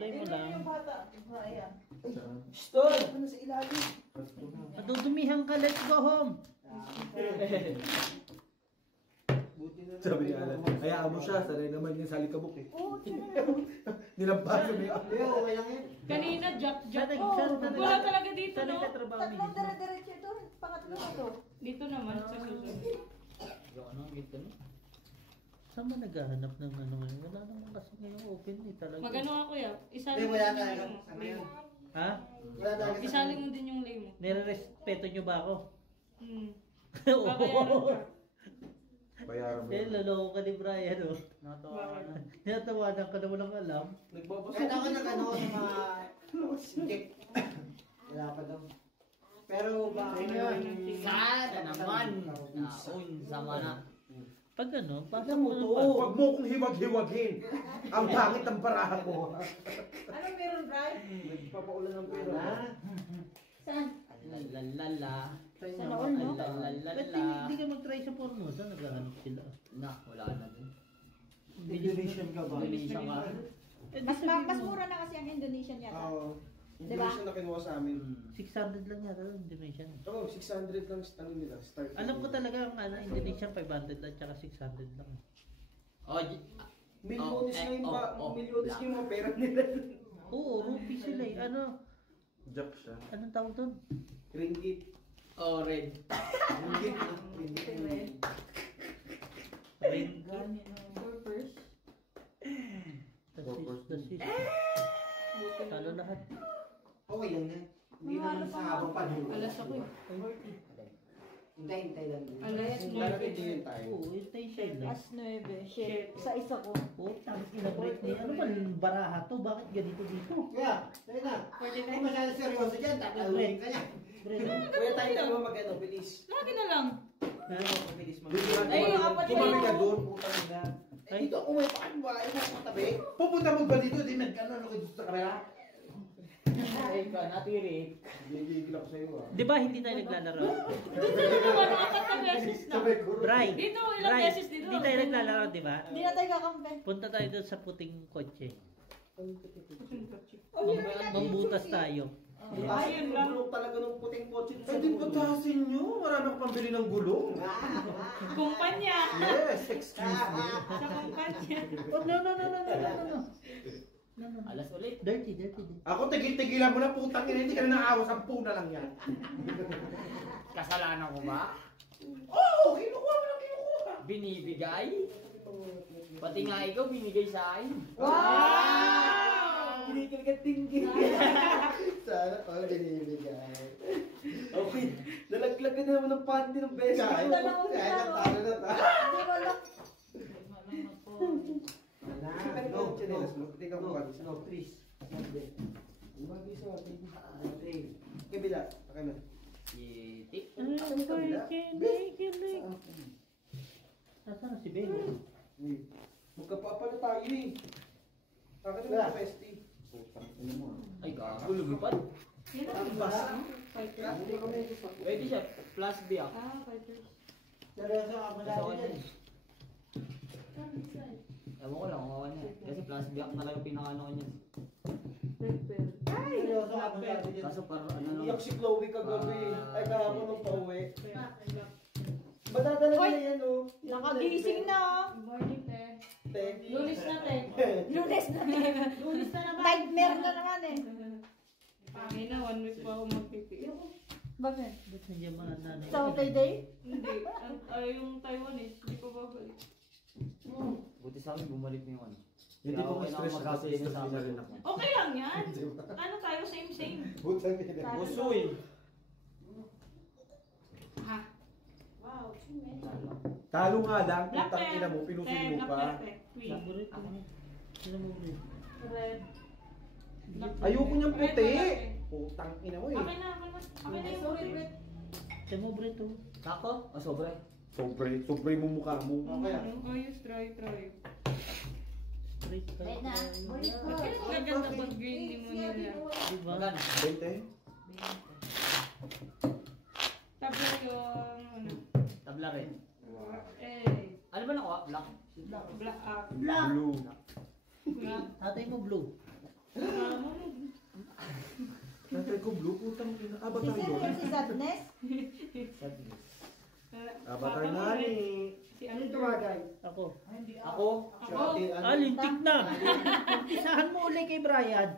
Play mo lang. Yung bata, Brian. Stol! Ano sa ilalim? Madudumihan ka, let's go home. Sabi niya, hayaan mo siya, sanay naman yung salikabok eh. Oo, Nilampasan mo yun. Okay lang yan. Kanina, Jack. Wala Wala talaga dito, Sanay no? ka trabaho ni tatlong Gino. dire-diretso ito. Pangatlo na to. Dito naman, sa susunod. Ano, gito no? Saan ba naghahanap ng ano ngayon? Wala naman kasi ngayong open eh talaga. Magano nga kuya? Isa Hindi, lang wala din talaga. yung Sa lay mo. Ha? Wala talaga. Isali mo din yung lay mo. Nire-respeto nyo ba ako? Babayaran ka. Bayaran mo. Eh, laloko ka ni Brian, oh. Bakit? Tinatawanan ka na walang alam. Kahit ako nag-ano sa mga stick. Wala pa daw. Pero ba? Sada naman. Naun sama na. Pag ano, pasa Alam mo mo to, ng pa. huwag mo kong hiwag-hiwagin. Ang pangit ang parahan mo. Ano meron, Brian? Nagpapaulan ng pera. Saan? Lalalala. Sa noon, no? Ba't Lalalala. hindi ka mag-try sa Formosa? Naghahanap sila. Na, wala na dun. Indonesian ka ba? Indonesia nga. Eh, Mas mura na kasi ang Indonesian yata. Oo. Diba? Indonesian na kinuha sa amin. 600 lang yata yung Indonesian. Oo, 600 lang ano nila, start. Alam ko talaga ang ano, Indonesian 500 at saka 600 lang. Oh, Milyones na yung milyones black. yung mga pera nila. Oo, rupee sila eh. Ano? Jap siya. Anong tawag doon? Ringgit. Oh, red. Ringgit na. Ringgit. Ring. Purpose. Dasis. Talo lahat. Okay lang yan. Hindi naman sa habang panahon. Alas ako eh. Hintay lang. Alas Darating 9. din tayo. Oo, stay shade lang. As 9. Shit. Sa isa ko. Oo, tapos ina-break niya. Ano ba baraha to? Bakit ganito dito? Kuya, sa'yo na. Hindi masyadong seryoso dyan. Tatalawin ka niya. Kuya tayo na mag-ano, bilis. Lagi na lang. Bilis Ay, yung apat na Kumami yun. ka doon, putang ina. Eh, dito ako may paano ba? Ay, nasa katabi. Pupunta mo ba dito? Di nag-ano ka dito sa kamera? Ay, ka, natirik. Gigigil ako sa'yo ah. Di ba hindi tayo naglalaro? Dito naman, apat na beses na. Bray! Dito, ilang Bray, beses dito. Hindi tayo naglalaro, di ba? Hindi na tayo kakampi. Punta tayo doon sa puting kotse. Oh, yun na. Mambutas tayo. Ayun lang. Gulong talaga ng puting kotse. Ay, di patasin nyo. Marami akong pambili ng gulong. Kumpanya. Yes, excuse me. Sa kumpanya. Oh, no. Alas ulit. Dirty. Ako, tigil-tigilan mo na putang ina. Hindi ka na naawa. 10 na lang yan. Kasalanan ko ba? Oo, kinukuha mo lang kinukuha. Binibigay? Pati nga ikaw, binigay sa akin. Wow! Kinikil-katingin. Sana pa binibigay. Okay. Nalaglag ka na naman ng panty ng best. Kahit Kahit na lang talo na ta. Hindi ko lang. No, chinelas mo. Tingnan mo ka. No, Tris. Umagi sa atin. Kabila. Akin na. Yitik. Nasaan si Ben? Magkapapala tayo eh. Bakit naman sa festi? Ay, gago, lumipad. Yan ang Pwede siya, plus B ah. fighters. Seryoso ka mo Gusto ko dati yan. Ewan ko lang, kawawa niya. Kasi plus B ako talaga pinaka-ano ko niyan. Prepare. Seryoso ka mo dati dyan. Kaso parang ano lang. Iyak si Chloe kagabi. Ay, kahapon nung pauwi. Madadala Hoy! na yan oh. Nakagising na oh. Good morning, te. Te. Lunis na, te. Lunes na. Lunis na naman. Nightmare na naman eh. Pangin na, 1 week pa ako magpipiit. Bakit? Ba't nandiyan mga nanay? Sa okay day? Hindi. Yung Taiwanese, hindi pa babalik. Buti sa akin, bumalik na yung ano. Hindi ko ma-stress Kaya kasi okay stress na rin ako. Okay lang yan. Ano tayo, same. Butang ina. Usoy! Ha? Wow, Talo nga lang, Black putang ina mo, pen. pinusin Te, mo black pa. pen, te. Queen. Favorite mo. Sino mo ulit? Red. Black pen. Ayoko niyang Red puti. wala, te. Putang ina mo eh. Akin na yung puti. Sino mo Brito? Sakto? O sobre? Sobre mo mukha mo. Ayos, try. Straight ka. Wait na. Wait Ba't kaya maganda pag green ni mo nila? Diba? Magkano? 20? Tapos yung, ano, Tabla rin. Ano ba nakuha? Black? black, Blue. black. Tatay mo blue. Tatay ko blue, putang ina. Si Avatar Sir yun. yung si Sadness. Avatar nga ni. Si ano Ano tumagay? Ako. Ako? Ako? Ah, lintik na. Isahan mo uli kay Brian.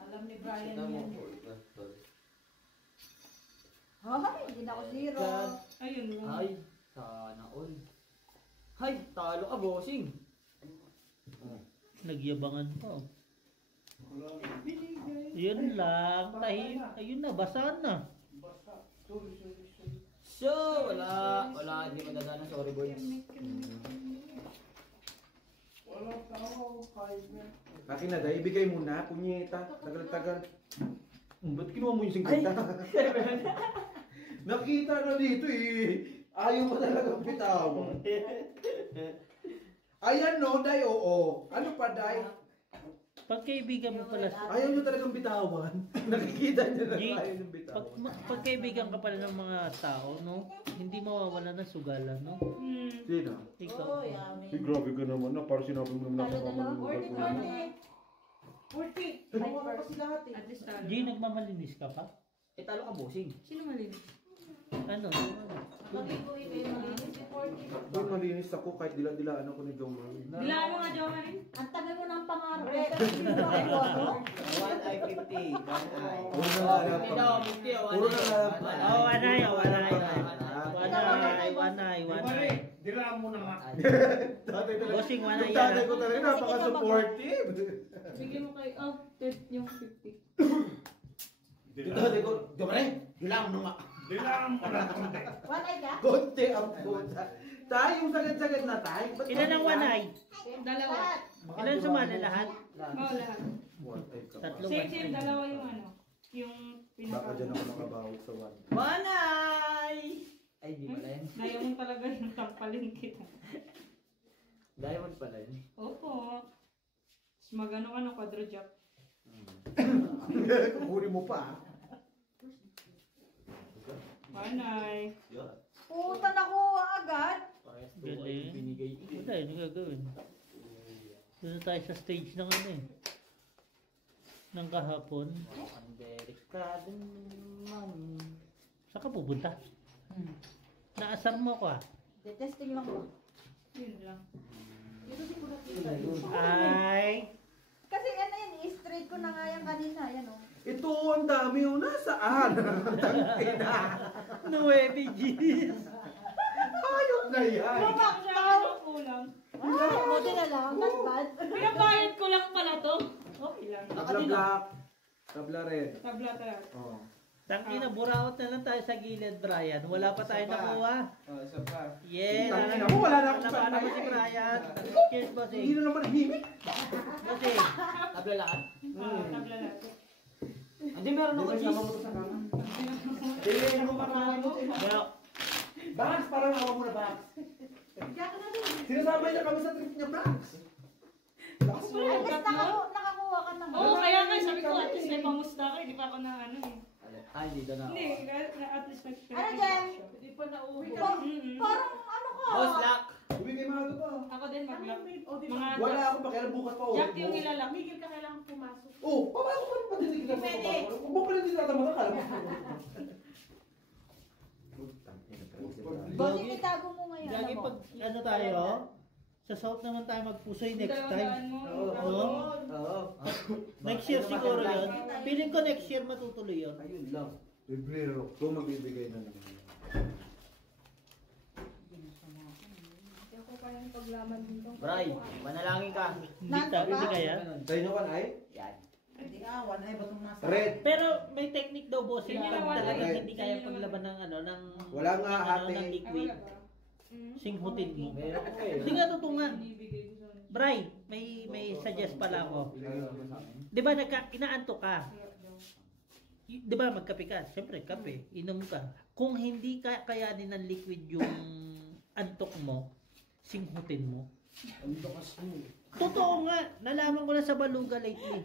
Alam ni Brian yan. Hoy, hindi na ako zero. Ayun. Ay, sana all. Hay, talo ka, bossing. Nagyabangan pa. Yun lang. Ayun na, basa na. So, wala, hindi madadaan ng sorry boys. Akin na, dahil ibigay mo na, punyeta. Tagal-tagal. Ba't kinuha mo yung 50? Nakita na dito eh. Ayaw mo talagang bitawan. Ayan no, day oo. Ano pa, day? Pagkaibigan mo pala sa... Ayaw nyo talagang bitawan. Nakikita nyo na G, ayaw nyo bitawan. pagkaibigan ka pala ng mga tao, no? Hindi mawawala ng sugalan, no? Sino? Ikaw. Oh, yummy. Grabe ka naman na. Parang sinabi mo naman Talo-talo. 40. Ay, for- At least talo. G, nagmamalinis ka pa? Eh, talo ka, bossing. Sino malinis? Ano? Uy, malinis ako kahit dila-dilaan ako ni Jomar. Bilaan mo nga, Joma rin. Ang tagal mo ng pangarap. Pero hindi mo ako. 1 eye 50. 1 eye. Puro na nga lang. Hindi daw, musti, Puro na nga lang. Oh, wanay. Dilaan mo na nga. Tatay talaga. Bossing, wala Yung yan. tatay ko talaga napaka-supportive. Bigyan mo kay, yung 50. Yung tatay ko, Jomar, dilaan mo nga. One eye ka? Konti ang puta. Tayo, yung sagad-sagad na tayo. Ba't Ilan ang wanay? Dalawa. Ilan sumali lahat? Oo, lahat. Tatlo. Same, dalawa yung ano. Yung Baka pinaka. dyan ako nakabawag sa one. Manay! Ay, di pala yan. Diamond talaga yung tampalin kita. Diamond pala yun. Opo. Mas magano ka ng quadro jack. Kukunin mo pa. Manay. Puta, nakuha agad. Parehas to Galing. ay binigay. Wala, ano gagawin? Doon na tayo sa stage ng ano eh. Ng kahapon. Ang delikado naman. Saan ka pupunta? Naasar mo ko ah. Detesting lang ba? Yun lang. Ay! Kasi ano yun, i-straight ko na nga yan kanina. Yan o. Ito, ang dami yung nasaan. Tangina. 9 G's! Ayok na yan. Masyado ng kulang. Ah, buti na lang. Not bad. Pinabayad ko lang pala to. Okay lang. Tabla black. Tabla red. Tabla talaga. Oh. Tangina, buraot na lang tayo sa gilid, Brian. Wala pa tayo nakuha. Oh, isa pa. Yeah! Tangina mo, wala na akong Napano mo pantay. si Brian. Cheers, bossing. Hindi na naman himik. Bossing. Tabla lahat? Oo, tabla lang. Hindi, meron ako, Di ba Gis. sama mo to sa kama? Hindi mo parang Pero, Bax, parang awa mo na Bax. Sinasama niya kami sa trip niya, Bax. Bax mo. Ay, basta nakakuha ka naman. Oo, kaya nga sabi ko at least may pamusta ka. Hindi pa ako na ano eh. Ay, dito na ako. Hindi, at least nag-spend. Ano dyan? Hindi pa nauwi Pa- Parang ano ka? Boss, lock! Bumigay mga ito pa. Ako din mag-lock. Mga Wala akong pakialam bukas pa. Jack yung nilalak. Miguel ka kailangan pumasok. Oh, paano ko pa din kita Pwede. Kung ba pala din natamata ka? Bossing, itago mo ngayon. lagi Ano mo? pag ano tayo, sa South naman tayo magpusoy next Dalagaan time. mo. Oo. Oo. Next year siguro yun. Feeling ko next year matutuloy yun. Ayun lang. Librero. Kung magbibigay na naman. Hindi ako kayang paglaman dito. Bray, manalangin ka. Hindi kaya. Sa inyo kan ay? Yan. Hindi ka, one eye ba itong nasa? Red. Pero may technique daw bossing Hindi pag naman. talagang Red. hindi kaya paglaban ng ano, ng Wala nga, ano, ate. ng liquid. Singhutin mo. Meron ko eh. Hindi nga totoo nga. Binibigay ko sa Bray, may suggest pala ako. Di ba inaantok ka? Di ba magkape ka? Siyempre, kape. Inom ka. Kung hindi ka kayanin ng liquid yung antok mo, singhutin mo. Ang lakas mo. Totoo nga. Nalaman ko na sa Baluga lately.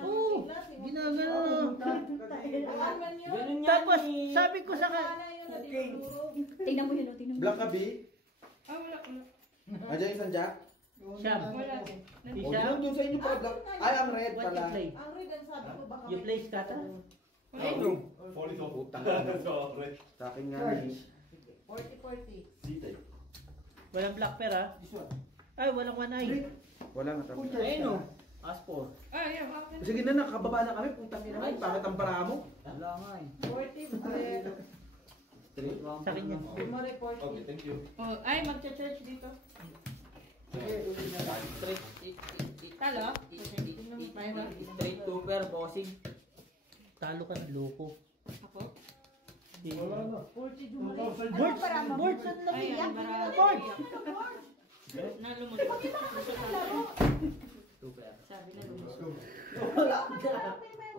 Oo. Ginagano. Ganun yan Tapos, eh. sabi ko sa Tingnan mo yun, tingnan mo. Black Kabi. Ah, wala. Andiyan yung isang Jack. Siyam. Wala din. Si O, Siyam. yun doon sa inyo pa. Ay, ang red What pala. you play? Ang red ang sabi ko baka You play scatter? Wala. Utang na. Sa akin nga ni. 40-40. Walang black pair ha? This one. Ay, walang one eye. Wala nga tapos. Ayun o. Aspor. Ah, yeah, bakit? Sige na, nakababa na kami. Putang ina naman. Bakit ang para mo? Wala nga eh. 40. Straight lang. Sa akin yan. Mari 40. Oh, ay, magcha-church dito. Straight. Talo? Straight super, bossing. Talo ka ng loko. Ako? Hindi. Ano para mo? Boards! Ayan, marami. Board! Na lumusot. Super. Sabi na lumusot. Wala.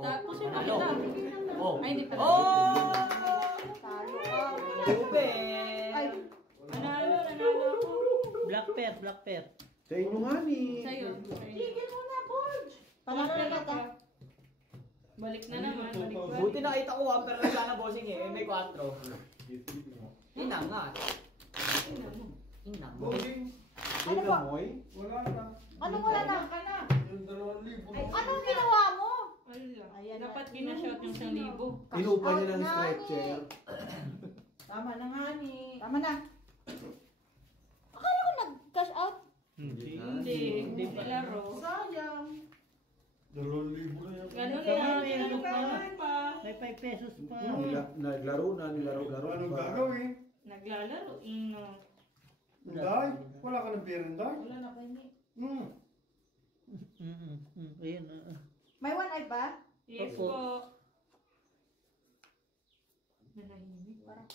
Tapos yung Ano? nakita. Oh. Ay, hindi pala. Oh! Talo ka. Super! Ay, Nanalo ako. Black pair, black pair. Sa inyo nga ni. Sa'yo. tigil mo na, Borge. Panalo na ka. Balik na naman, balik ba? Buti nakita ko 1 pero sana bossing eh. May 4. Inangat. Inangat. Bossing. Ano ba? Moy? Wala na. Ano wala na? Yung 2,000. Ay, anong ginawa mo? Ayun lang. Ayan na. Dapat ginashot yung 1,000. Inupa niya ng Cash out stretcher. Tama na nga ni. Tama na. Akala ko nag-cash out. Hindi. Hindi pa laro. Sayang. 2,000 na yan. Ganun Tama, lang. may ano pa. Ganun pa. May 5 pesos pa. Naglaro na, nilaro-laro Anong pa. gagawin? Naglalaro. Ino. Day? Wala ka ng pera, Day? Wala na kayo ni. Ayun. May one eye ba? Yes Opo. po. Nanahimik. Parang.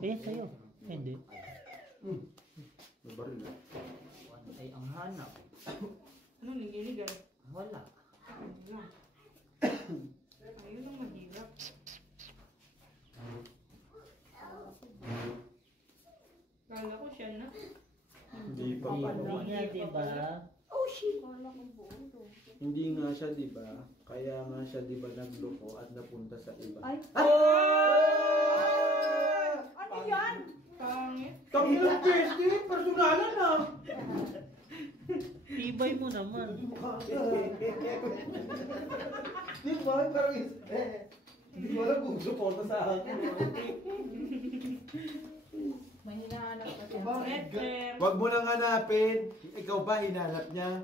Eh, sa'yo. Hindi. May baril na. Ay, ang hanap. Ano, nililigal? Wala. Ayun lang. Ayun ang mahirap. Kala ko siya na. Hindi pa Hindi pala. nga, diba? Oh, shit. Wala kong buo to. Hindi nga siya, di ba? Kaya nga siya, di ba, nagloko at napunta sa iba. Ay. Ah! Ano yan? Pangit. Tangilang pwede! Personalan na! Tibay mo naman. Di ba? Parang hindi ko alam kung suporta sa akin. May hinahanap ka siya. Red flare. Huwag mo nang hanapin. Ikaw ba hinanap niya?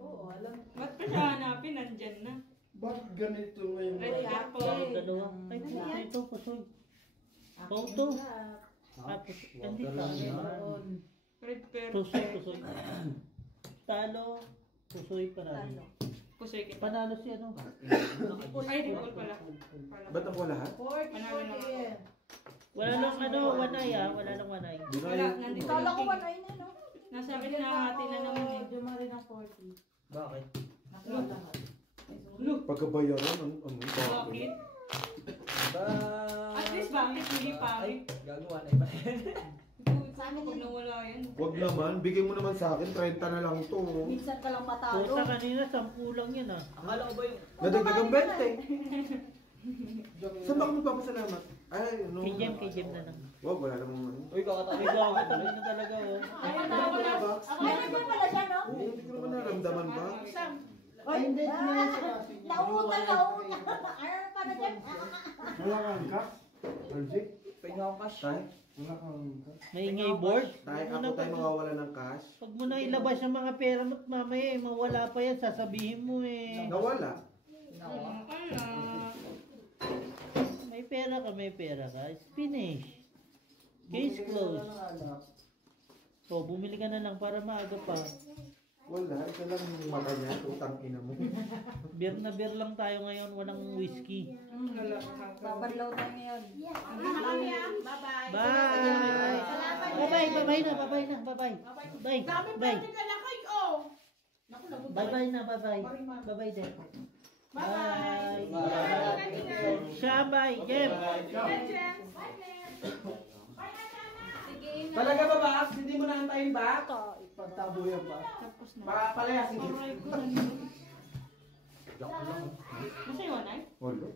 Oo, alam. Ba't pa siya hanapin? Nandyan na. Bakit ganito ngayon? Red flare po. Dalawa. Ay, puso ito, pusoy. Photo. Tapos, hindi pa. Red flare. Pusoy, pusoy. Talo. Pusoy parami. Pusoy kita. Panalo si ano? Ay, di ko pala. Ba't ako lahat? 40-40. Wala lang ano, wanay ah. Wala lang wanay. Di ba Wala, yun? nandito Kala ko lang. one eye na, no? Nasa akin na hati na naman eh. Dumari ng 40. Bakit? Nakuha lahat. Pagkabayaran, ano? Bakit? At least bakit hindi Ay, pangit? gagawa na iba. Sana pag nawala yan. Huwag naman, bigay mo naman sa akin, 30 na lang ito. Minsan ka lang matalo. Pusa kanina, 10 lang yan ah. Akala ko ba yung... Nadagdagang 20. Saan ba ako magpapasalamat? Ay, no. Kay Jem na lang. Wag, wala namang ano. Uy, kakatabi Ay, gawa tabi na talaga oh. Ayun na pala siya, no? Oo, hindi ko naman naramdaman ba? Ay, hindi. Nauutan. Ano pa na dyan? Wala kang cash? Anjik? Pahinga akong cash. Tay, Wala kang cash? Maingay board. ako tayo mawawala ng cash. Pag mo na ilabas yung mga pera mo at mamaya eh, mawala pa yan, sasabihin mo eh. Nawala. May pera ka. It's finished. Case closed. O, bumili ka na lang para maaga pa. Wala, isa lang yung mata niya, utang ina mo. Beer na beer lang tayo ngayon, walang whiskey. Babarlaw tayo ngayon. Bye! Bye-bye, bye-bye na, bye-bye na, bye-bye. Bye, bye. Bye-bye na, bye-bye. Bye-bye din. Bye! Siya, bye, Jem! Talaga ba, Bax? Hindi mo naantayin ba? Pagtabuyan ba? Tapos na. Palayasin ko. Aray ko. Nasa iwan ay? Wala.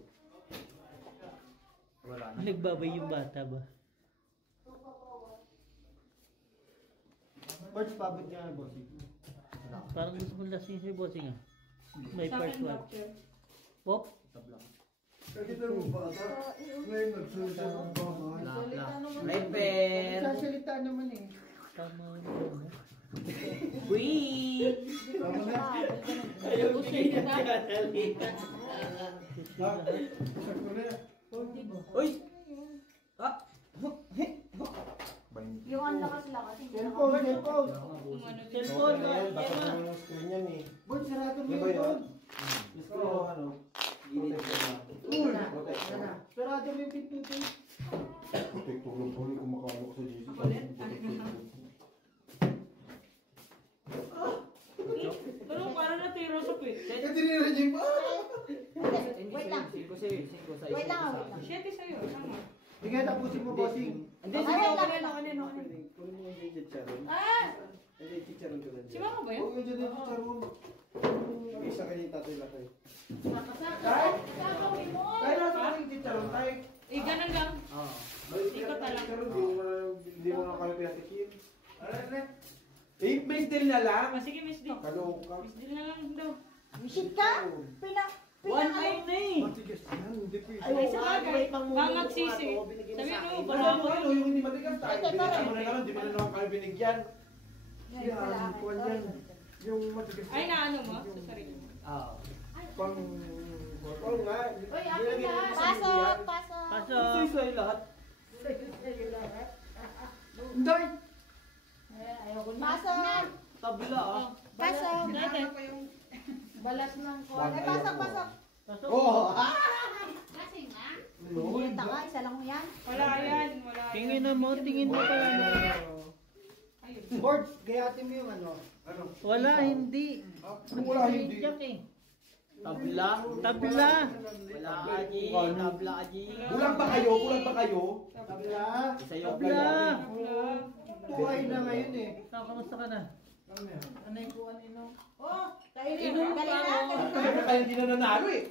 Wala na. Nagbabay yung bata ba? Birds pabot niya, bossing. Parang gusto mo lasing si bossing ah. May Sa part akin, 1. doctor. Pop? Nakita mo ba ata? Ngayon nagsalita ng baba. Red Bear. Nagsasalita naman eh. Tama yun. Queen. Tama na. Ayaw ko siya yun ha. Sakto na. Uy. Ah. Yung ang lakas-lakas. Cellphone, cellphone. Kung ano din. Cellphone ba? Baka Yan naman yung screen yan eh. Boy, sarado mo Di ba yung yun? phone. Gusto ko ano? Uy, sarado mo yung pintutin. Protector lang po kung makalok sa GC. Pero parang natira sa pit. Kaya tinira niya yung Wait lang. 5 sa'yo, 5 sa'yo. Wait lang, wait lang. Shit, sa'yo. Tama. Sige, tapusin mo, bossing. Hindi, Ay, sige. wait lang. Kanino. Kunin mo yung chicharon. Ah! Hindi, chicharon ko lang Si mama ba yun? Oo, yun yung chicharon. Isa kayo yung tatay lakay. Sakasakay. Tayo na sa aking chicharon, tayo. Eh, ganun lang. Oo. Ikot na lang. Hindi mo na kami pinatikin. Eh, may deal na lang. Ah, sige, Miss D. Kaloka. Miss D na lang daw. Shit ka? One eye na eh. Matigas yan, hindi pwede. Ay, sa bagay. Baka magsisi. Sabi mo, Ano baka mo ano, yung hindi matigas tayo. Ito, Binigyan mo na naman, di mo na naman kami binigyan. Yan, kuwan yan. Yung matigas. Ay, naano mo? Sa sarili mo. Oo. Pang... Oo nga. Uy, akin na. Pasok, pasok. Pasok. Sa'yo lahat. Hindi! Ayoko na. Pasok. Tabla ah. Pasok. Dati. Balas ng kuwan. Ay, pasok, pasok. Pasok. Oo! Kasi nga. Hindi ka, isa lang mo yan. Wala yan. Wala yan. Tingin na mo, tingin mo pala. Ayun. Boards, gayatin mo yung ano. Ano? Wala, hindi. Kung wala, hindi. Jack eh. Tabla. Tabla. Wala ka, G. Tabla ka, G. Kulang ba kayo? Kulang ba kayo? Tabla. Sa'yo. Tabla. Buhay na ngayon eh. Kamusta ka na? Ano yung kuwan ino? Oh, kainin. Inom Galing pa na. ako. Kaya kayo hindi na nanalo eh.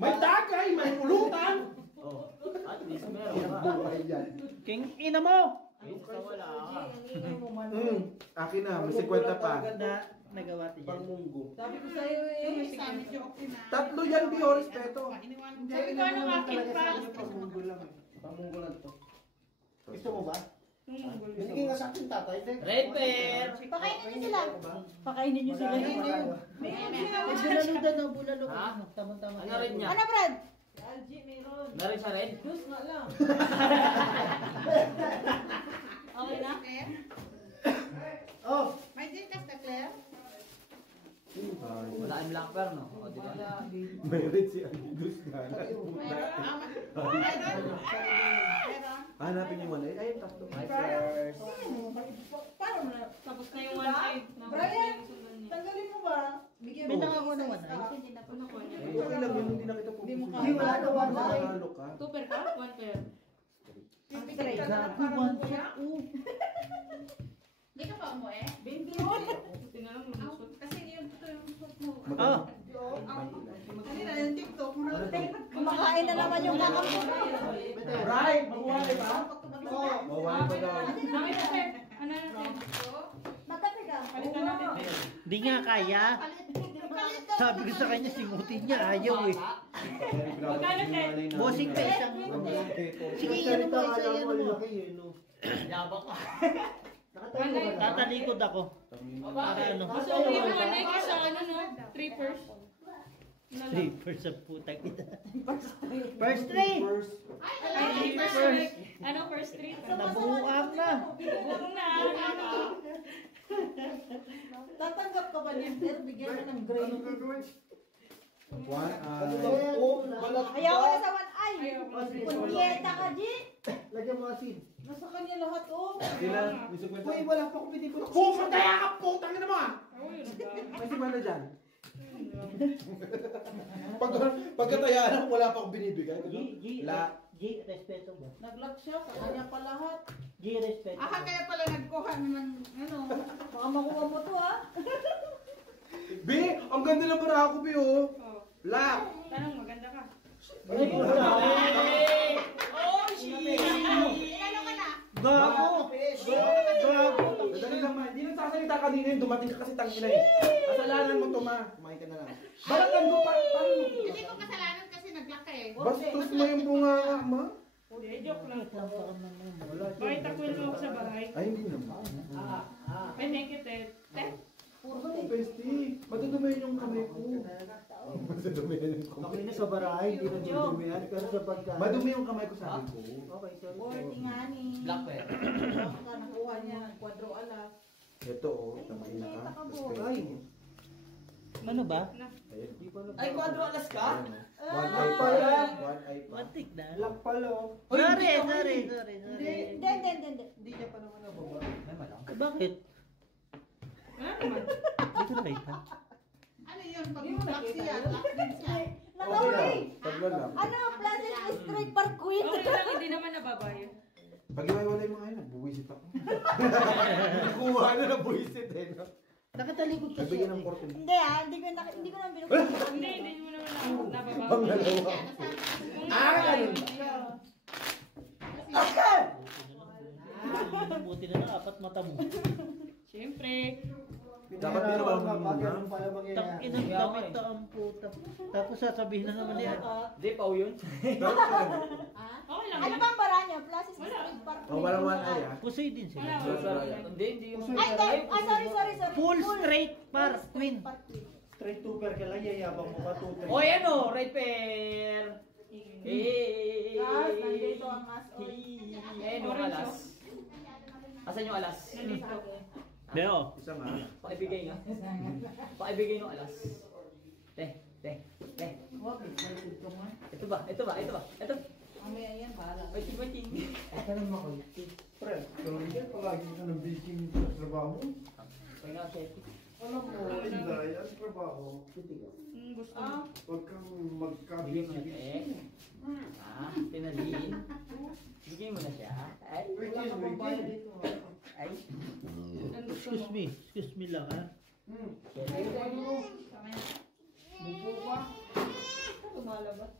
May tagay, may ulutan. Oh. At least meron ka. Buhay yan. King ina mo! Minsan wala ka. Akin na, may 50 pa. Na, nagawa ti dyan. Pangmunggo. Sabi ko sa'yo eh. Tatlo yan, Bio, respeto. Sabi ko, ano akin pa? Pangmunggo lang eh. Pangmunggo lang to. Gusto mo ba? Gusto Binigay nga sa akin tatay. Red Bear. Pakainin niyo sila. Pakainin niyo sila. Bulaludan o bulalok. Ha? Tama-tama. Ano rin niya? Ano, Brad? Meron siya red? Okay na? Oh! Wala ang black bear, no? O, di ba? Meron si Andus Gana. Hanapin yung one. Ay, tatlo. My first. Tapos na yung one side. Brian! Sundan niya. Tanggalin mo ba? Bigyan May nangako na one eye. Hindi na po. Okay lang yun, hindi na kita pupusin. Hindi, wala na one eye. Nanalo ka. Two pair ka? One pair. Gago, one shot. Oh. Hindi ka pa umuwi? Buti na lang lumusot. Kasi yun ito yung suot mo. Ah, Kanina yung TikTok. Kumakain na naman yung kakampo. Right, makuwalay ba? Oo. Mawalay ba daw? Dami na pair. Ano natin? Magkape ka. Palitan natin. di nga kaya. Sabi ko sa kanya, singutin niya. Ayaw eh. Magkano, Ted? Bossing pa isang. Sige, yan mo. Isa yan mo. Yabang ka. Tatalikod ako. Para ano? Mas okay yung one eye kaysa ano, no? Three pairs. Ano lang? Sleeper sa putang ina. First three. Ay, first three. Ano, first three? Nabuuan na. Huwag na. Tatanggap ka ba niyan? Pero bigyan mo ng grade. One Ayaw ko na sa one eye. Ayaw ko. Punyeta ka, G. Lagyan mo asin. Nasa kanya lahat, oh. Uy, wala pa akong binibulok. Pumataya ka, putang ina mo ah! Oo, yun. May simana dyan. Pagkatayaan ako, wala pa akong binibigay. G, respeto ba? Nag-lock siya, sa kanya pa lahat. G, respeto ba? Kaya pala nagkuha naman, ano. Baka makuha mo to, ha? B, ang ganda ng para ako, B, oh. Oh. Black. Tanong, maganda ka. Oh, shit! Inano ka na? Gago! Gago! Madali lang, man. kanina yun, dumating ka kasi tangina eh. Kasalanan mo to, ma. Kumain ka na lang. Balatan ko pa. Hindi ko kasalanan kasi naglak ka eh. Bastos mo yung bunganga, ma. Hindi, joke lang. Bakit takwil mo ako sa bahay? Ay, hindi naman. Ay, thank you, Ted. Ted? Ano, bestie? Matudumihan yung kamay ko. Matudumihan yung kamay. Makinis sa baray, hindi na dudumihan. Pero sa pagkain. Madumi yung kamay ko, sabi ko. Okay, sorry. 40 nga ni. Black pepper. Ang ka nakuha niya, kwadro alas. Ito, oh. Tamain na ka. Ay, Ano ba? di pa na. Ay, kwadro alas ka? One eye pa yan. One eye pa. Matik na. Black pala. Sorry. Hindi. Hindi niya pa naman nababa. Ay, malang. Bakit? Ano naman? Hindi ko nakita. Ano yun? Pag mag-black siya, black din siya. Okay Nakawin! lang. Tagla lang. Ano, Plaza Street Park Queen? Okay lang, hindi naman nababayo. Pag iwaiwalay mo ngayon, nagbuwisit ako. Kuha na nabuwisit eh. No? Nakatalikod kasi. Nagbigyan ng korte. Hindi hindi ko naman binuksan. Hindi mo naman nababayo. Pangalawa. Ganun. Buti na lang, apat mata mo. Siyempre. Dapat din naman muna. Ganun pala mangyayari. Inang damit na ang puta. Tapos sasabihin na naman yan. Hindi, pao yun. Okay lang. Ano ba ang bara niya? Plaza Street Park Oh, walang one eye ah. Pusay din sila. Hindi yung... Ay, sorry. Full straight par Full queen. Park Queen. Straight tuber ka lang, yayabang mo ka tuber. Oy, ano? Right pair. Hey. Guys, nandito ang as on. Eh, no alas. Asan yung alas? Nandito. Deo. Isa nga. Pakibigay nga. Pakibigay ng alas. Te. Ito ba? Ito. Mamaya yan, bahala. Ay, ting. Aka lang makulit. Pre, hindi palagi ka ng busy sa trabaho. Kaya nga, chef. Alam mo, Inday, ang trabaho, Gusto Ah, mo. huwag kang Bigyan mo na, magkabisi. pinaliin. Bigyan mo na siya. Ay. Wait, Ay. Ang gusto Excuse mo. me lang ha. Bupo pa. Lumalabas.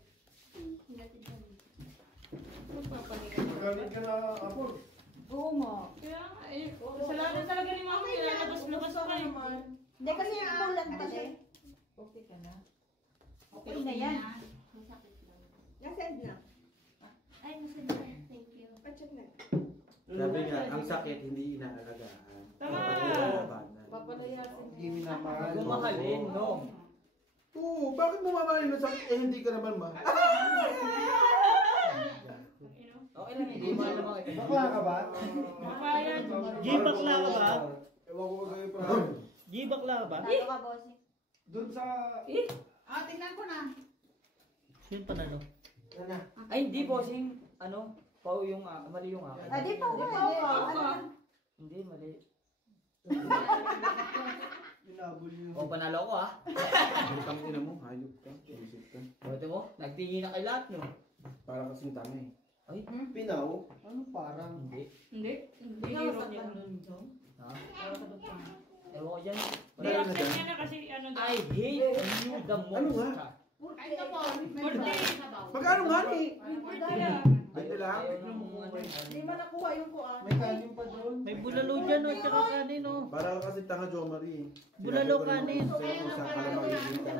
Magpapalingan. Magalit ka na, Apol. oo nga. Kaya, eh, kasalanan talaga ni Mami. Labas-labas ka eh. Hindi kasi yung bulan pala eh. Okay ka na. Okay na yan. Nasend na. Ay, nasend na. Thank you. Pacheck na. Sabi nga, ang sakit hindi inaalagaan. Tama. Dapat nilalabanan. Papalayasin Hindi mo na mahal. Gumahalin, no? Oo, bakit mo mamahalin ng sakit? Eh, hindi ka naman ma. Okay lang, hindi mahal naman kayo. Bakla ka ba? Bayan. G, bakla ka ba? Ewan ko kayo pa. G, bakla ka ba? Talo ka, bossing. Doon sa... Ah, tingnan ko na. Sino panalo? Ay, hindi, bossing. Ano? Pao yung, mali yung akin. Ah, di pa ako. Hindi, mali. Inabol yun. O, panalo ko, ha? Ang ina mo, hayop ka. Isip ka. Buti mo, nagtingin na kay lahat, no? Para kasing tanga eh. Ay, Pinaw? Ano parang? hindi. Hindi. Hindi hero niya. Ha? Ewan ko dyan. Hindi, accent niya na kasi ano daw. I hate you the most. Ano nga? Ay, ito po. Magkano nga ni? Kaya, Dito lang. Hindi mo nakuha yung kuha. May kanin pa doon. May bulalo dyan o, tsaka kanin o. Para ka kasi tanga, Jo Marie. Bulalo kanin. Sa'yo kung saan ka na makikita.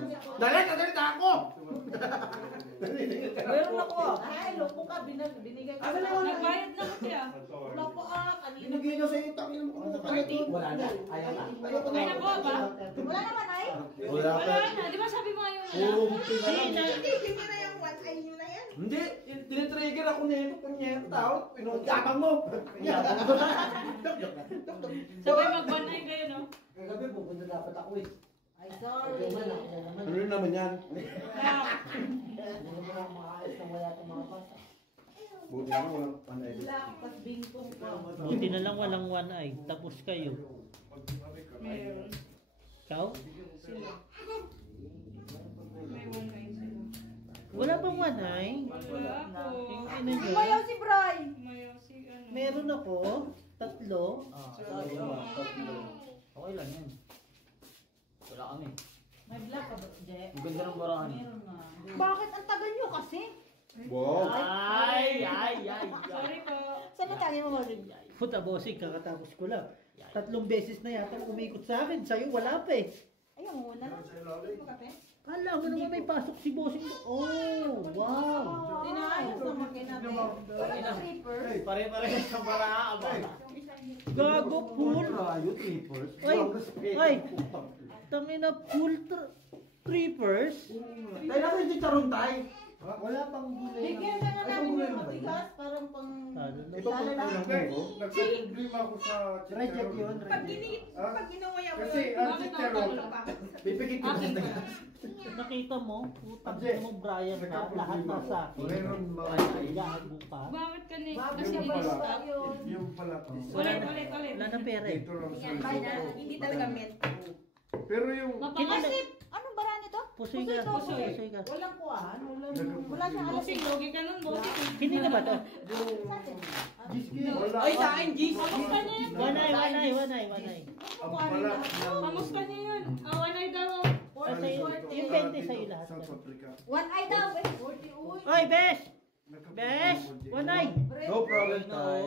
Meron ako, ah. Ay, loko ka. Binigay ko. nagbayad na ko siya. Wala po kanina. Binigay na sa'yo, takin mo kung Wala na. Ayaw na. Ay, nakuha ba? Wala naman ay. Wala Wala ka. na. Di ba sabi mo ngayon na? Puro muti na lang. Hindi na yung one eye nyo na yan. Hindi, tinitrigger ako nito kung niya tao. Pinagkabang mo. Sabay magbanay kayo, no? Kagabi, pupunta dapat ako eh. Ay, sorry. Ano rin naman yan? Kaya, Hindi mo lang maayos na wala itong mga bata. Buti naman walang pan-edit. Lakas bingkong pa. Buti na lang walang one eye. Tapos kayo. meron. Ikaw? Sila. May one eye sila. Wala bang one eye? Wala ako. Ano nyo? Mayaw si Bray. Mayo si ano. Meron ako. 3. Okay lang yan. Wala kami. May black ka ba, Je? Ang ganda ng barahan. Bakit ang tagal nyo kasi? Wow. Ay. Sorry po. Saan na tayo mo, Marin? Puta bossing, kakatapos ko lang. 3 beses na yata umikot sa akin. Sa'yo, wala pa eh. Ay, ang una na. Hindi mo kape? Kala mo naman may pasok si bossing. Oh, wow. Dinayos na makina natin. Pare-pare sa bara ba? Gago, pool. Rayo, trippers. Ay, tangina pool trippers. Tayo natin yung charon tayo. Wala pang gulay. Bigyan ka na namin yung matigas, parang pang... Ito pa lang po. Nagsaproblema ako sa Reject yun, Pag reject. ginawaya mo Kasi yun, ang bakit chicharon, Pipikit ko Akin sa ka. Nakita mo, utang mo Brian na lahat nasa akin. Meron mga... Gago ka. Bakit ka ni? Bakit Kasi yung ba pala. ba yun? Yung pala to. Ulit, ulit, ulit. Wala nang pera eh. Dito lang sa yan, likod. hindi talaga meant to. Pero yung... Mapakasip. Anong bara nito? Pusoy ka, Pusoy. pusoy ka. Walang kuhaan, wala siyang alas. Bossing, logi ka nun, bossing. Hindi na ba to? Sa atin. Wala Ay, sa akin, G's. Pamusta niya yun? Wanay. ang balat ng... Pamusta niya yun? Awanay daw. Kasi yung 20 sa'yo lahat. South Africa. One eye daw, eh. 40, uy. Oy, Besh! Besh! Wanay! No problem tayo.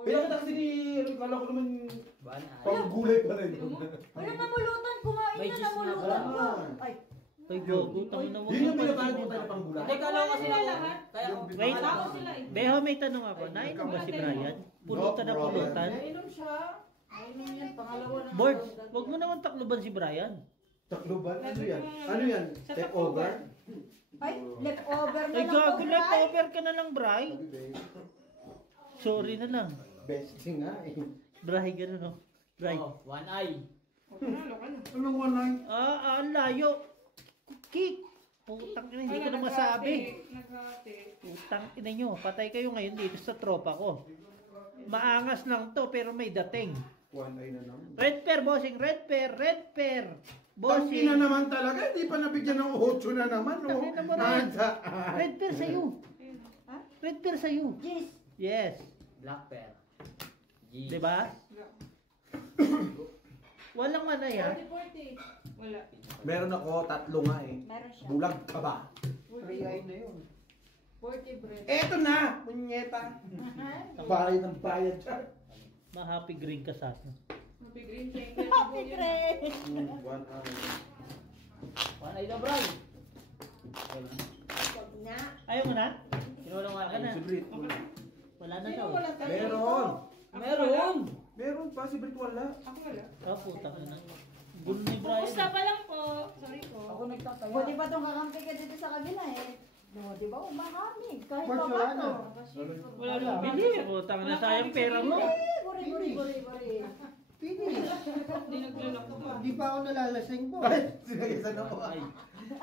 Pinakita kasi ni Eric, kala ko naman panggulay pa rin. Wala namulutan, kumain May na cheese na namulutan ko. ba? Ay, Ay, gago, tangin na mo. Yun yung pinakain ko tayo ng panggulay. Teka lang kasi Sila lahat. Kaya Wait. Wala ko sila eh. Beho, may tanong ako. Nainom ba si Brian? Pulutan na pulutan? nainom siya. Nainom yan, pangalawa na. Boards, wag mo naman takloban si Brian. Takloban? Ano yan? Ano yan? Take over? Ay, leftover na Ay, lang gago, to, Bri. leftover ka na lang, Bri. Sorry na lang. Best thing nga eh. Bri, gano'n, no? Bri. Oh, one eye. Anong wanay? Ang layo. Kick. Putang ina, hindi ko na masabi. Naghati. Putang ina nyo, patay kayo ngayon dito sa tropa ko. Maangas lang to, pero may dating. One eye na naman. Red pair, bossing. Red pair. Tangina Bossing. naman talaga, hindi pa nabigyan ng 8 na naman, no? Tangina mo rin. Nasaan? Red pair sa'yo. Ha? Red pair sa'yo. Yes. Yes. Black pair. G's. Diba? Walang manay ha. 40. Wala. Meron ako, 3 nga eh. Meron siya. Bulag ka ba? 3 eye na yun. 40 bread. Eto na, punyeta. Bayad ng bayad siya. Ma-happy green ka sa akin. Happy green chain. Happy bread. 1 hour. One eye daw, Bray. Wag na. Ayaw mo na? Kinuha lang Ano? one Si eye. Brit. Wala na Sino daw. walang tayo? Meron. Meron. Meron pa, si Brit wala. Ako wala. Oh, putang ina. Gulo ni Brian. Kumusta pa lang po. Sorry po. Ako nagtataya. Buti pa itong kakampi ka dito sa kabila eh. No, di ba? Umahamig. Kahit Boss, pa wala ba na. Wala lang. Bili, putang na sayang pera mo. Buri. Finish. Hindi naglalak ko. Hindi pa ako nalalasing po. Ay, sinagisan ako. Ay.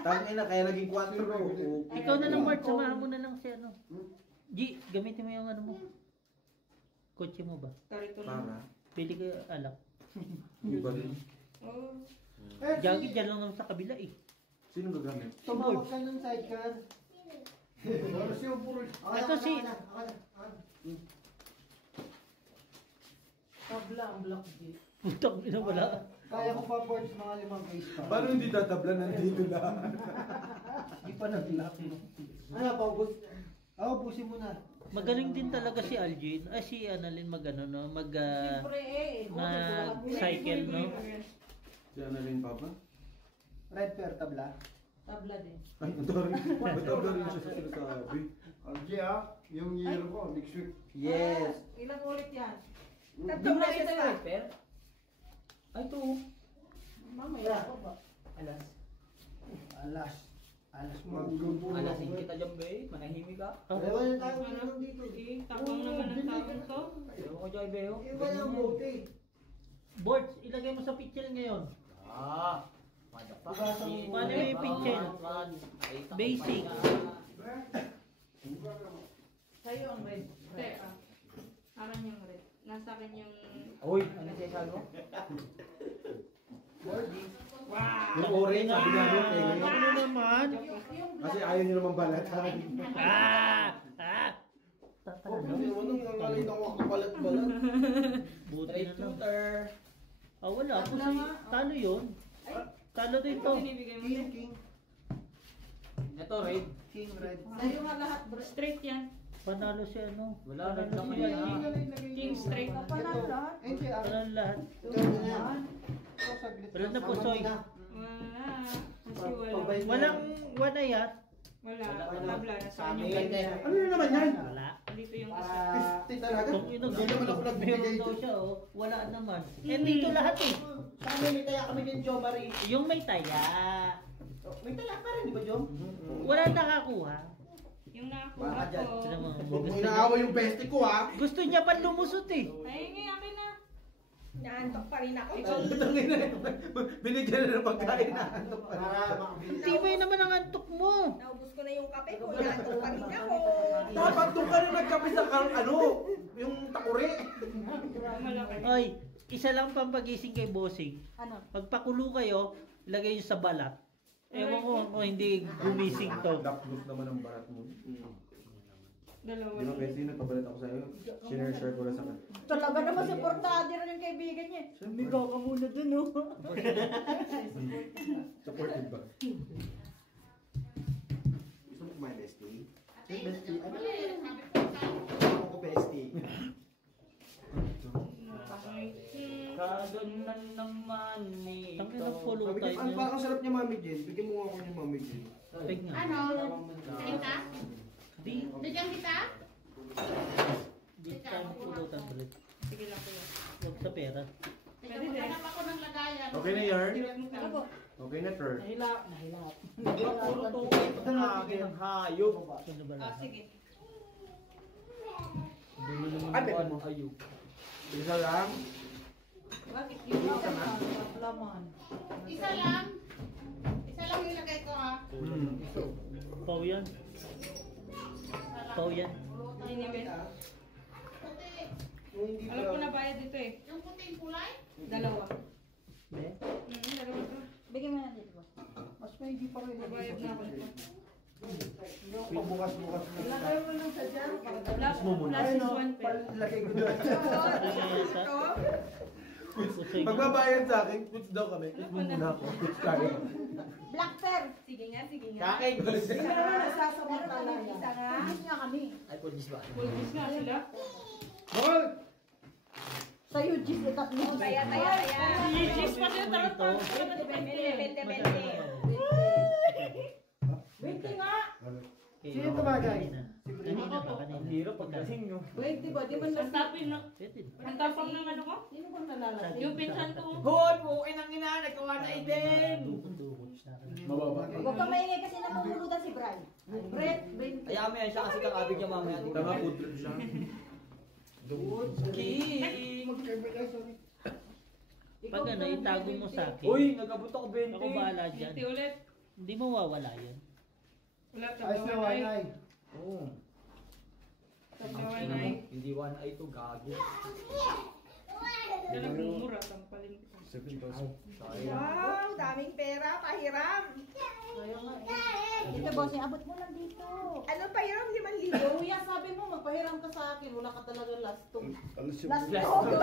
Tangina, kaya naging 4. Ikaw na lang, Bart. Samahan mo na lang si ano. G, gamitin mo yung ano mo. Kotse mo ba? Karito lang. Para. Pili ka alak. Iba rin. Oh. Jackie, dyan lang naman sa kabila eh. Sino gagamit? Tumawag ka ng sidecar. Ito si... Tabla ang block G. Putang ina wala. Kaya ko pa boards mga 5 base pa. Paano hindi tatabla nandito lang? Hindi pa nag-lock. Ano ba, bus? Oo, busin mo na. Magaling din talaga si Algin. Ay, si Annalyn mag ano, no? Mag... Siyempre eh. mag-cycle, no? Si Annalyn Papa? Red pair tabla. Tabla din. Ay, ang dami. Matabla rin siya sa sinasabi. Algie yung year ko, next week. Yes. Ilang ulit yan? Di Tatlong mo beses nakita yung pa. red pair? Ay, ito. Mamaya ko ba? Alas. Alas. Alas mo. Alasin kita dyan, babe. Manahimik ka. Ewan na tayo meron dito. Eh, tapang naman ang taong to. Ewan ko dyan, Beo. Iwan ang bote. Boards, ilagay mo sa picture ngayon. Ah. Madapak. Ugasan mo. Paano yung pincel? Basic. Sa'yo ang red. Teka. Akin yung red. Nasa akin yung... Uy, ano siya sabi mo? Yung orange, sabi nga doon eh. Ano naman? Kasi ayaw nyo naman balatan. Tatalo. Ang alay na ako kapalat-balat. Buti Straight na lang. shooter. Ah, wala. Kasi talo yun. Talo din to. Binibigay mo King, din. Ito, red. king red. Sa'yo nga lahat, bread. Straight yan. Panalo si ano. Wala, Panalo naglaman si yan, Angie. King straight. Panalo lahat. Panalo lahat. Wala na po, Soy. Wala. Kasi wala. Walang one eye, ah. Wala. Tabla. Nasaan yung Amin. ganda? Ano na naman yan? Wala. Dito yung isa. Para... Talaga? Kung ino, Hindi naman ako nagbigay. meron daw siya, oh. Wala naman. Eh, dito lahat eh. Sa amin, may taya kami din, Jo Marie. Yung may taya. May taya pa rin, di ba, Jo? Wala nakakuha. Yung nakakuha Baka dyan. ko. Sila mga Huwag mo inaaway yung bestie ko, ha? Gusto niya pa lumusot eh. Ay, ngayon akin na. Naantok pa rin ako. Binigyan na ng pagkain na. Para makabili. Tibay naman ang antok mo. Naubos ko na yung kape ko. Naantok pa rin ako. Dapat doon ka na nagkape sa yung takuri. Malaki. Ay, isa lang pampagising kay Bossing. Ano? Pagpakulo kayo, lagay nyo sa balat. Ewan ko kung hindi gumising to. Daplot naman ang barat mo. Dalawa. Di ba, bestie, nagpabalat ako sa'yo. Share ko lang sa kanya. Talaga naman supportado rin yung kaibigan niya. Migaw ka muna dun, oh. Supported ba? Gusto mo kumain, bestie? Bestie? Ano ko, bestie? Kaganan naman nito. Tangin ng follow Sabi ko, tayo ang niya. parang sarap niya, Mami Jen. Bigyan mo nga ako niya, Mami Jen. Peg nga. Ano? Kain ka? Di, Bigyan kita? di tayo pulutan ulit. Sige lang kuya. Huwag sa pera. Teka, maghanap ako ng lagayan. Okay na, Yarn? Ako. Okay na, Tur. Nahilap. Nahilap. Puro tungkol ito ng akin ang hayop. Ano ba Ah, lahat? sige. Dulo naman Ay, buwan mo. hayop. Isa lang. Bakit yung Laman. Isa lang. Isa lang yung lagay ko ha. Pau yan. Pau yan. Yun yung best. Puti. Kung hindi Alam ko na bayad dito eh. Yung puting kulay? Dalawa. Be? Dalawa to. Bigyan mo na dito ba? Mas may hindi pa rin. Nabayad na ako. Bukas-bukas. Ilagay mo lang sa dyan. Last is one pen. Lagay ko doon. Usoy nga. Magbabayad sa akin, puts daw kami. Puts mo muna ako. Puts tayo. Black Pearl. Sige nga, sige nga. Kain! Hindi naman nasasabutan lang yan. Isa nga. Miss nga kami. Ay, pulis ba? Full piece nga sila. Hoy! Sa'yo, Gis, itat mo. Taya, taya, taya. Cheese pa siya. Tarot pa. Bente, bente. Wait nga. Sino tumagay? Kanina pa, kanina. Ang hirap paglasing nyo. Wait, di ba? Di man Ang tapin na. Pwede. Ang tapang ng ano ko? Sino bang nalalaki? Yung pinsan ko. Hoy! Bukin ang ina! Nagkawa na din! Dukot sa akin. Mababa. Huwag kang maingay kasi namumulutan si Brian. Brett, Ayaw mo yan siya kasi kakabig niya mamaya. Tama, food trip siya. King! Pag ano, itago mo sa akin. Uy! Nagabot ako 20. Ako bahala dyan. Hindi ulit. Hindi mo wawala yun. Wala. Ayos na, Tabawan ay. Wanay. Oo. Tabawan ay. Hindi one eye to gago. Yan ang mumura. Tampalin ko. 7,000. Wow, daming pera. Pahiram. Dito, bossing, abot mo lang dito. Ano pahiram? 5,000. Kuya, sabi mo, magpahiram ka sa akin. Wala ka talaga last two. Alas yung Last Last two.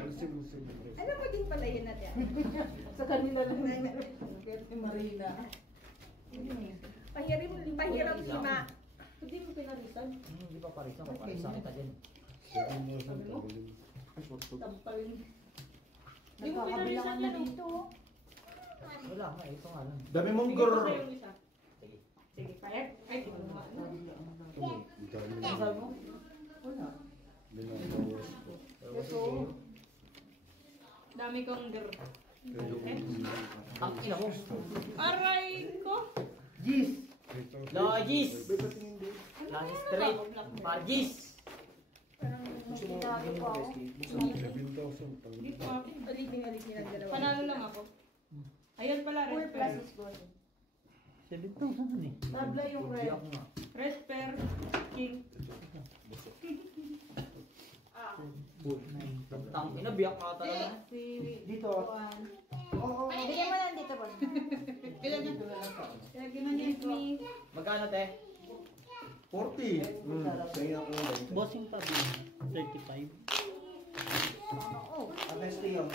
Alas yung gusto mo. Ano mo din pala yun natin? Sa kanila lang. Kaya Marina. Pahiram 5. Hindi mo pinalisan. Hindi pa parisa. Maparisa kita din. Tampalin. Hindi mo Nagkakabilangan pinalisan na yan, oh. dito. Wala nga. Ito nga lang. Dami mong Sige ko gur. sa'yo yung isa. Sige, payag. Ay, di ko naman. Ano sabi mo? Wala. Ito. Dami kong ger. Ang ina mo. Aray ko. Gis! Logis! Lagi straight. Pargis! Ginagawa ko ako. 7,000. Hindi pa. Alipin ang dalawa. Panalo lang ako. Ayan pala, Full red plus pair. is golden. 7,000 eh. Tabla yung Hindi red. ako nga. Red pair. King. Tang ina, biyak ka talaga. Dito. Oo. Bigyan mo lang dito, boss. Lagi man yan me. Magkano te? 40. Sa'yo ako lang. Bossing pa din. 35. Ang bestie yun.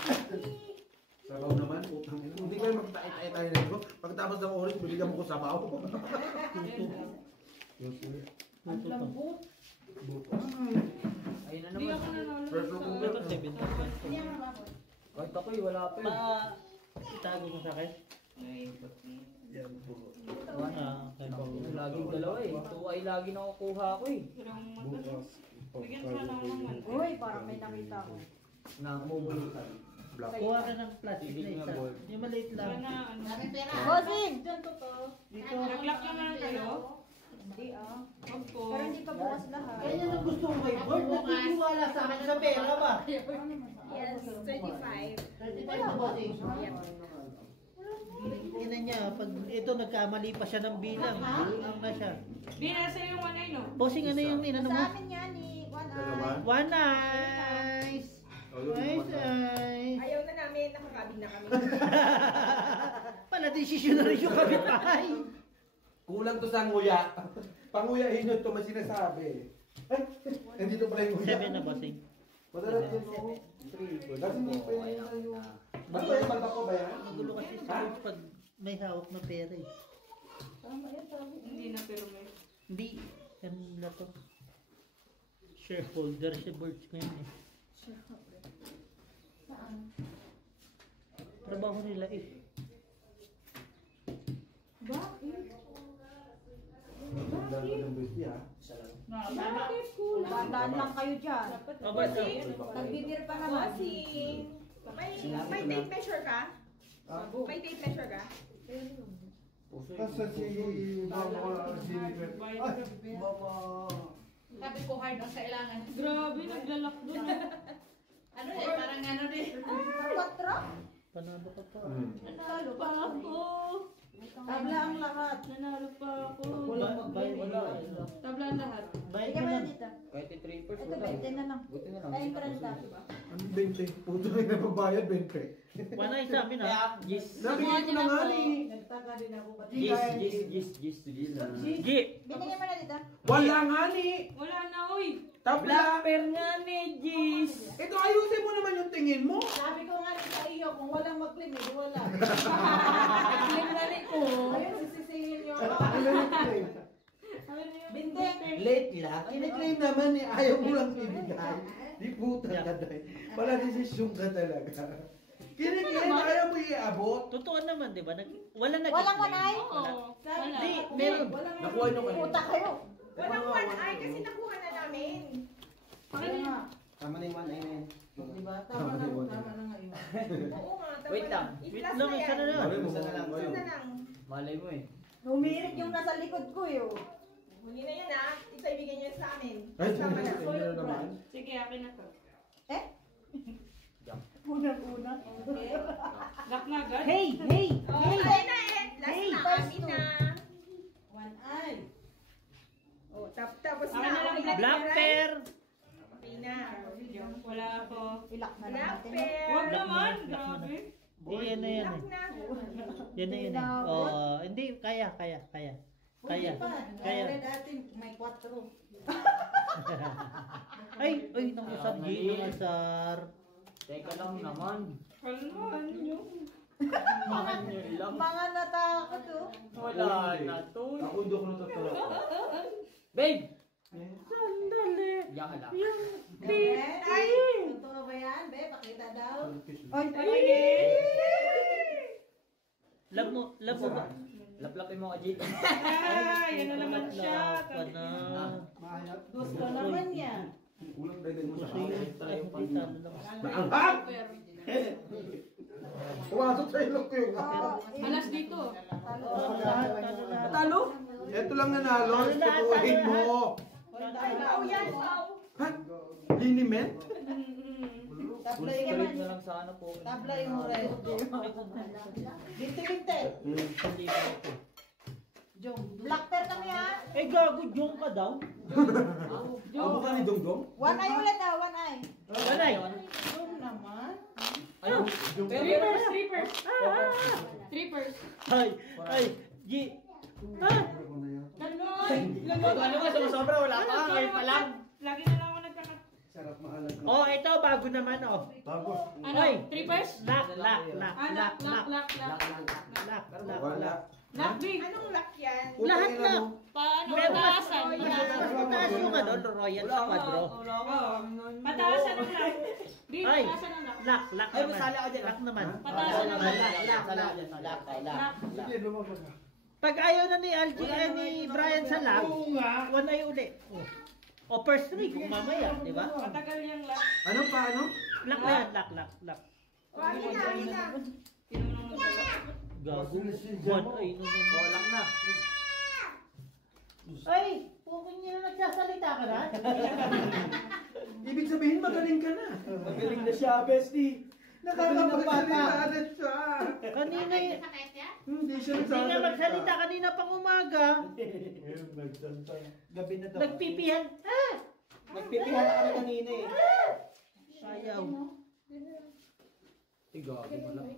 Sabaw naman, utang ina. Hindi kayo magtae-tae tayo nito. Pagtapos ng oras, bibigyan mo ko sabaw. Ang Tuto pa. lambot. Ayun na Hindi naman. ako nanalo Fresh sa... look. Ito 7,000. Hindi ako mabot. Kahit ako'y wala pa eh. Itago mo sa akin? Ay, Yan po. Okay. Laging dalawa eh. Ito ay lagi nakukuha ko eh. walang Bukas. Bigyan sana ako ng ano. Uy, parang may nakita ko. Namumulutan. Black. Kuha ka ng plastic na isa. Yung maliit lang. Sana ano. Daming pera. Bossing! Diyan to to. Dito. Nag-lock lang na kayo? Hindi ah. Wag po. Pero hindi pa bukas lahat. Ganyan ang gusto mo kay Board. Nagtitiwala sa akin sa pera ba? Yes, 35. 35 na bossing. Tingnan niya, pag ito nagkamali pa siya ng bilang. Bilang na siya. Di, nasa yung one ay no? Bossing, ano yung inano mo? Sa amin yan eh. One Dalawa. eye. One nice! Oh, yun, Nice, naman. nice! Ayaw na namin, nakakabig na kami. Pala, desisyon na rin yung kapitbahay. Kulang to sa nguya. Panguyahin nyo ito, may sinasabi. Ay, nandito pala yung nguya. 7 na bossing. Madalas yun, no? 3. Kasi hindi pa yun na yung... Basta yung balba ko ba yan? Magulo kasi si Coach pag may hawak na pera eh. Hindi na pero may. Hindi, yan na to. Shareholder si Birch ko yun eh. Trabaho nila eh. Ganda ng birthday, ha? Tandaan lang kayo dyan. Bossing, Nagbibir pa naman. bossing. May tape measure ka? May tape measure ka? Kasi si Mama, si Bayad ka. Mama. Sabi ko hard ang kailangan. Grabe, naglalak doon. Ano eh, parang ano din. Patra? Panalo ka pa. Nanalo pa ako. Tabla ang lahat. Nanalo pa ako. Wala, bayad mo Wala. na. Tabla ang lahat. Bayad Bigyan mo mo na na. dito. Kahit yung 3 Ito, wala. 20 na lang. Buti na lang. Tayong 30. Ano 20? Puto na yung nababayad, 20. Wala yung sa amin ha. Kaya, Gis. Nabigay ko na nga ni. Nagtaga din ako. Gis. G! Binigyan mo na dito. Wala nga ni. Wala na, oy. Tabla. Blackper nga ni Gis. Ito, ayusin mo naman yung tingin mo. Sabi ko nga sa iyo, kung walang mag-claim, eh, wala. Claim na rin ko. Ayun, sisisihin nyo ako. Binte. Late lang. Kiniklaim naman eh. Ayaw mo lang ibigay. Di puta ka dahil. Wala desisyon ka talaga. Kiniklaim, ayaw mo iabot. Totoo naman, di ba? Wala na Walang wanay? Oo. Wala. Hindi, meron. Nakuha nyo kanina. Puta kayo. Walang one eye kasi nakuha na namin. Ano nga? Tama na yung 1 na yun. Diba? Tama na ngayon. Oo nga. tama Wait lang. na. Wait I-plus lang, na isa na yan. lang. Isa na lang. Isa na lang. Malay mo eh. Humirit yung nasa likod ko eh. oh. Huli na yun ha. Ito ibigay niyo sa amin. Ay, Tama na. hindi na naman. Sige, akin na to. Eh? Unang-una. Lock na agad. Hey! Hey! Oh, Hey! akin na eh. Last Hey, na. first Amin two. na. One eye. Oh, tapos Akin na. na lang, Okay na, Black right? pair! Okay na. Wala ako. Ilak na Black natin. pair. Wag naman. Grabe. Yan na yan Black eh. na. Yan na yan eh. Oo, hindi, kaya. Kaya. Kaya. Red atin, may 4. Ay, nangasar G, nangasar. Teka lang naman. Kalmahan nyo. Mahal nyo lang. Mga natakot oh. Wala na to. Ako hindi ako natutulog. Babe! Sandali. Yan ka lang. Ay! Totoo ba yan? Be, pakita daw. Ay, Love mo ba? Laplapin mo ka, Jit. Ah, yan na naman siya. Pa na. gusto naman niya. Kulang dahil mo sa Gusto yun. Ay, hindi, talo lang. Naanghang! Pumasok sa ilok ko yung Malas dito. Talo lahat, talo lahat. Talo? Ito lang nanalo. Tutuhin mo. Oh, yan. Oh. Ha? Linimen? Tabla Full yung straight na lang sana po. Tabla yung red. Binte-binte. Hindi ko ito. Jom. Black pair kami ha. Eh, gago, jong ka daw. Abo ka ni Dongdong? One eye ulit ha, one eye. Wala eh. Jom naman. Ano? Strippers, strippers. Strippers. Ay, G. Ah! Ganon. Ano ka, sumusobra? Wala pa. Ngayon pa lang. Lagi na lang ako nagkaka... Sarap maalat. Oh, ito, bago naman oh. Tapos, Ano? Oy. Strippers? Lock. Ah, lock. Lock, Big. Anong lock yan? Lahat na. Paano? Pero mas Pataasan. mataas yung ano, Royal Squadro. Wala ka. Pataasan ang lock. Big, Ay, pataasan ang lock. lock Ay, naman. masali ako dyan. Lock naman. Pataasan ang lock. Lock. Sige, lumabas ka. Pag ayaw na ni LGN ni Brian sa lock, Oo nga. one ay uli. O first three kung mamaya, di ba? Matagal yung lock. Ano pa, ano? Lock na yan, lock. Wag na. Tinanong mo sa lock. Gago. One ay no. Lock na. Ay, puking niya na nagsasalita ka na. Ibig sabihin, magaling ka na. Magaling na siya, bestie. Nakakapagsalita na siya. Kanina yun. Sakit yan? Hindi siya Hindi nga magsalita kanina pang umaga. Ngayon, nagsanta. Gabi na daw. Nagpipihan. Ah! Nagpipihan na kami kanina eh. Sayaw. Gabi mo lang.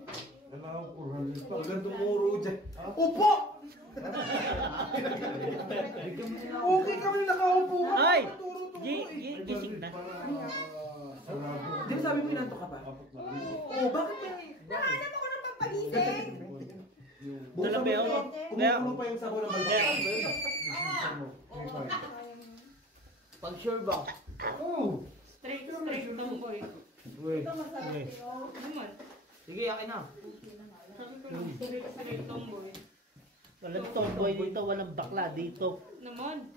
Kailangan 400 pa. Magandang tumuro dyan. Upo! Okay kami nakaupo. Ay! Turo-turo eh. Gising na. Sarado. Di ba sabi mo inantok ka pa? Oo, bakit may... Nahanap ako ng pampagising. Dala ba yun? Kumukulo pa yung sabaw ng balbas. Pag sure ba? Oo. Straight tomboy. Naman. Sige, akin na. Sabi ko lang, straight tomboy. Walang tomboy dito, walang bakla dito. Naman.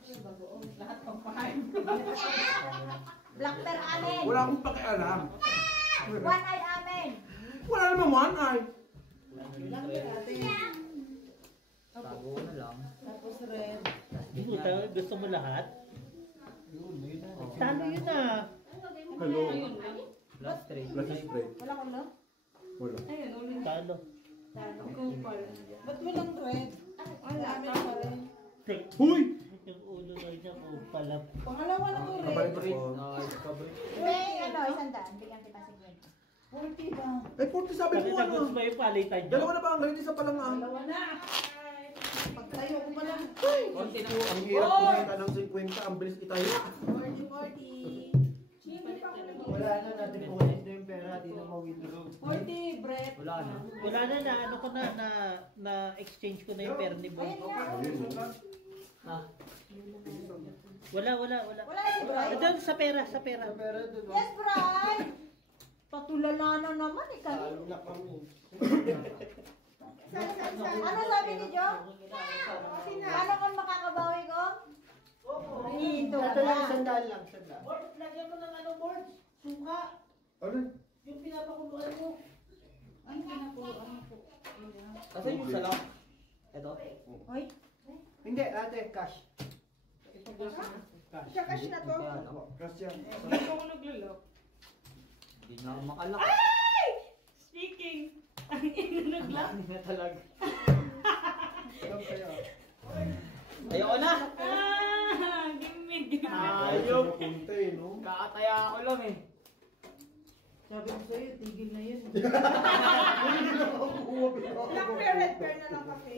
Black bear amen. Wala akong pakialam. One eye amen. Wala naman one eye. Tago na lang. Tapos red. Gusto mo lahat? Talo yun ah. Hello. Ayun lang. Last straight. Plus spray. Wala ko no? Wala. Ayun, ulit. Talo. Ikaw pala. Ba't mo lang red? Wala, Amen pa rin. Huy! Yung ulo na niya kung pala. Pangalawa na ko Kabalik red. ako. Nice, kabalik. May ano, 100. Bigyan kita 50. 40 ba? Ay, 40 sabi Kasi ko nagos ano. ba yung palitan nyo? Dalawa na ba ang ngayon? Isa pa lang ang... Dalawa na. Pagtayo ko pa lang. Konti na. Ang hirap kumita ng 50, ang bilis itayo. 40. Wala na natin kung ano yung pera, di na ma-withdraw. 40, Brett. Wala na. Wala na ano ko na exchange ko na yung pera ni Boy. Ayan nga. Ah, Wala. Wala si Bri. Ito sa pera. Pera doon. Yes, Bri. Patulala na naman eh. Talo na kami. Ano sabi ni Jo? Ano kung makakabawi ko? Ito Ito lang, na. sandal lang, sandal. Lagyan mo ng ano, board? Suka. Ano? Yung pinapakuluan mo. Ay, pinapuluan ko. kasi yung sa lock. Ito. Hoy. Hindi, ate, cash. Cash na to. Kaya ano. Cash yan. Hindi ako naglalak. Hindi na ako makalak. Speaking. Ang ina naglock. Hindi na talaga. Alam sa'yo. Ayoko na. Gimmick. Ayok. Punta eh, no? Kakataya ako lang eh. Sabi ko sa'yo, tigil na yun. Black bear, red bear na lang kasi.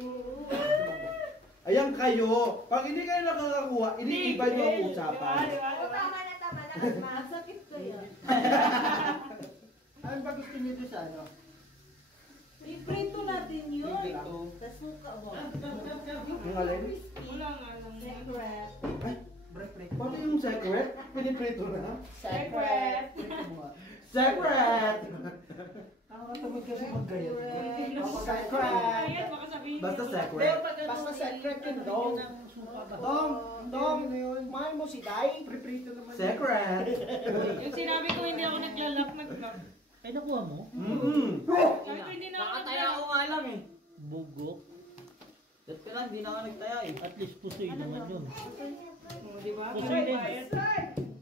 Ayan kayo. Pag hindi kayo nakakakuha, iniiba nyo ang usapan. O, tama na, Asma. Ang sakit ko yan. Ano ba gusto niyo doon sa ano? Iprito natin yun. Dito. Sa suka mo. Yung alin? Wala nga lang. Secret. Pati yung secret, piniprito na. Secret. Secret! Nakakatamad kasi mag-gayat. Kaya baka sabihin Basta niyo. secret. Basta secret yun, Dong. Dong, mahal mo si Dai? Priprito naman. Secret! Yung sinabi ko hindi ako naglalak, naglock. Ay, nakuha mo? Sabi ko hindi na ako Kakataya naglalak. ako nga lang eh. Bugo. Dati ka lang, hindi na ako nagtaya eh. At least pusoy naman yun. Di ba? Pusoy din. Bayad.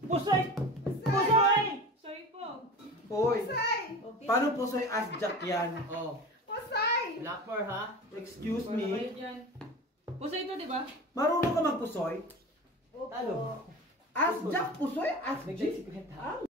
Pusoy! Pusoy! Soy po. Hoy, paano po sa'yo as Jack yan? Oh. Pusay! Blackmore ha? Excuse Bayad me, yan. Pusoy ito, di ba? marunong ka magpusoy? Talo. As Jack pusoy? As Jack? Nagsikwenta.